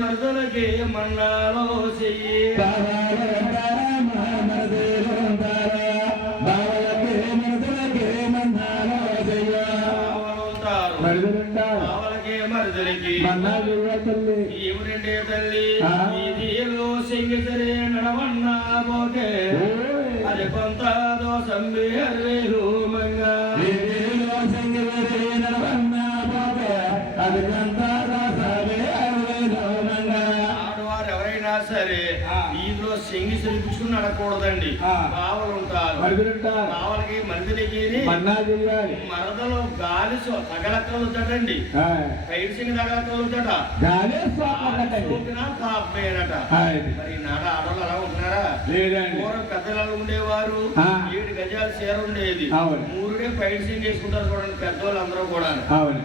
మరుదులకి మన్నాలో చెయ్యి మరుదులకి. తల్లి. వీధిలో సింగిసరే నడవన్నా పోతే. అది కొంత దోషం వేరు. సరే ఆ. బావలు ఉంటారు. మరుగులుంటారు బావలకి మరిదిలకి మన్నా చెయ్యాలి మరదలో గాలి తగలక్కలుతాడండి పైడి సింగి తగలక్కలుతాడ గాలే స్వాప చూపినా కాపేనట మరి నాడ ఆడవాళ్ళు అలా ఉంటున్నారా? లేదండి. పూర్వం పెద్దలు ఉండేవారు. ఏడు గజాల చీర ఉండేది. అవును. మూడుడే పైడి సింగ్ వేసుకుంటారు చూడండి పెద్దవాళ్ళు అందరూ కూడా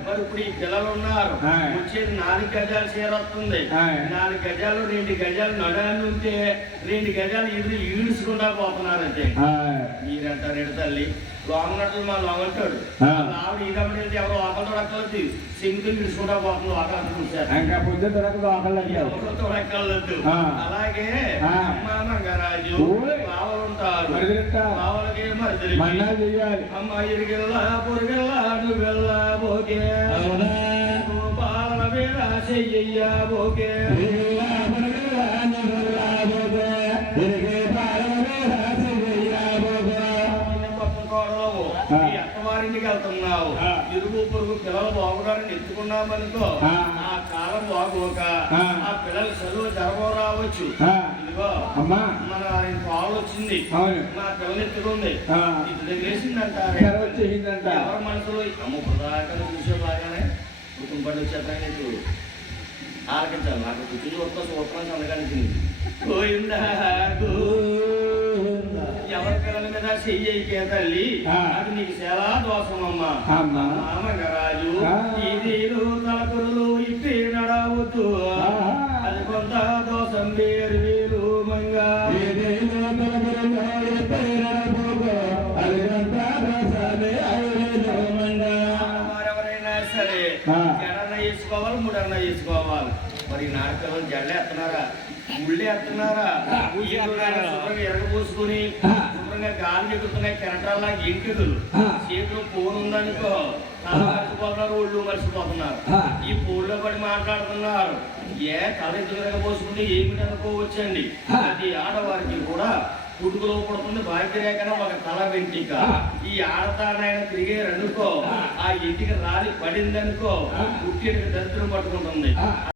మరి ఇప్పుడు ఈ పిల్లలు ఉన్నారు. వచ్చేది నాలుగు గజాల చీర వస్తుంది. నాలుగు గజాలు రెండు గజాలు నడాన్ని ఉంటే రెండు గజాలు ఇల్లు ఈడ్చుకుంటా పోతున్నారంటే. మీరంటారు తల్లి? లోమన్నట్లు మా లోమంటాడు ఆ. ఆవిడ ఈడమ్మడి వెళ్తే ఎవరో ఒకరితో అక్కలొచ్చి సింగిల్ ఈడ్చుకుంటా పోతుంది చూశారు ఎవరితో ఎక్కలొద్దు ఆ. అలాగే. అమ్మ మంగరాజు ఓయ్. బావలు ఉంటారు. బావలకి చెయ్యాలి. అమ్మ ఇరిగిల్లా పొరిగిల్లా నువ్వెల్లా పోకే బాల మీద చెయ్యయ్యా పోకే అత్తవారింటికి వెళ్తున్నావు. ఇరుగు పొరుగు పిల్లలు బాగున్నారని ఎత్తుకున్నామనుకో ఆ. కాలం బాగోక ఆ. పిల్లలు చదువు జరగో రావచ్చు. ఇదిగో మన ఆయన పాలు వచ్చింది మా పిల్లలు ఎత్తుకుంది. ఇది వచ్చేసిందంట. ఎవరి మనసులో అమ్మ ప్రదాకా చూసే బాగానే కుటుంబ పడి వచ్చేస్తాను నీకు ఆలకించాలి నాకు కూర్చుని వస్తా సూత్రం చదవగలిగింది గోయిందా పిల్లల మీద చెయ్యి తల్లి. అది నీకు చాలా దోషమమ్మా. అమ్మా. ఆ. ఇది తలకురులు ఇప్పి ఆహా. అది కొంత దోషం వేరు వేరు మంగా. ఎవరైనా సరే ఆ. జడన్న వేసుకోవాలి మూడన్న వేసుకోవాలి. మరి నాటకాలు జడలే ఎత్తున్నారా ముళ్ళే ఎత్తున్నారా శుభ్రంగా శుభ్రంగా గాలి ఎగుతున్నాయి కెరటాల్లా ఎంటుకలు ఆ. చేతిలో ఫోన్ ఉందనుకో మర్చిపోతున్నారు ఒళ్ళు మర్చిపోతున్నారు. ఈ ఫోన్లో పడి మాట్లాడుతున్నారు ఏ తల ఎదురుగా పోసుకుంటే ఏమిటి అనుకోవచ్చండి. అది ఆడవారికి కూడా పుట్టుకలో పడుతుంది భాగ్యరేఖన ఒక తల వెంటిక. ఈ ఆడతానైనా తిరిగేరనుకో ఆ. ఆ ఇంటికి రాలి పడిందనుకో ఆ. పుట్టినకి దరిద్రం పట్టుకుంటుంది.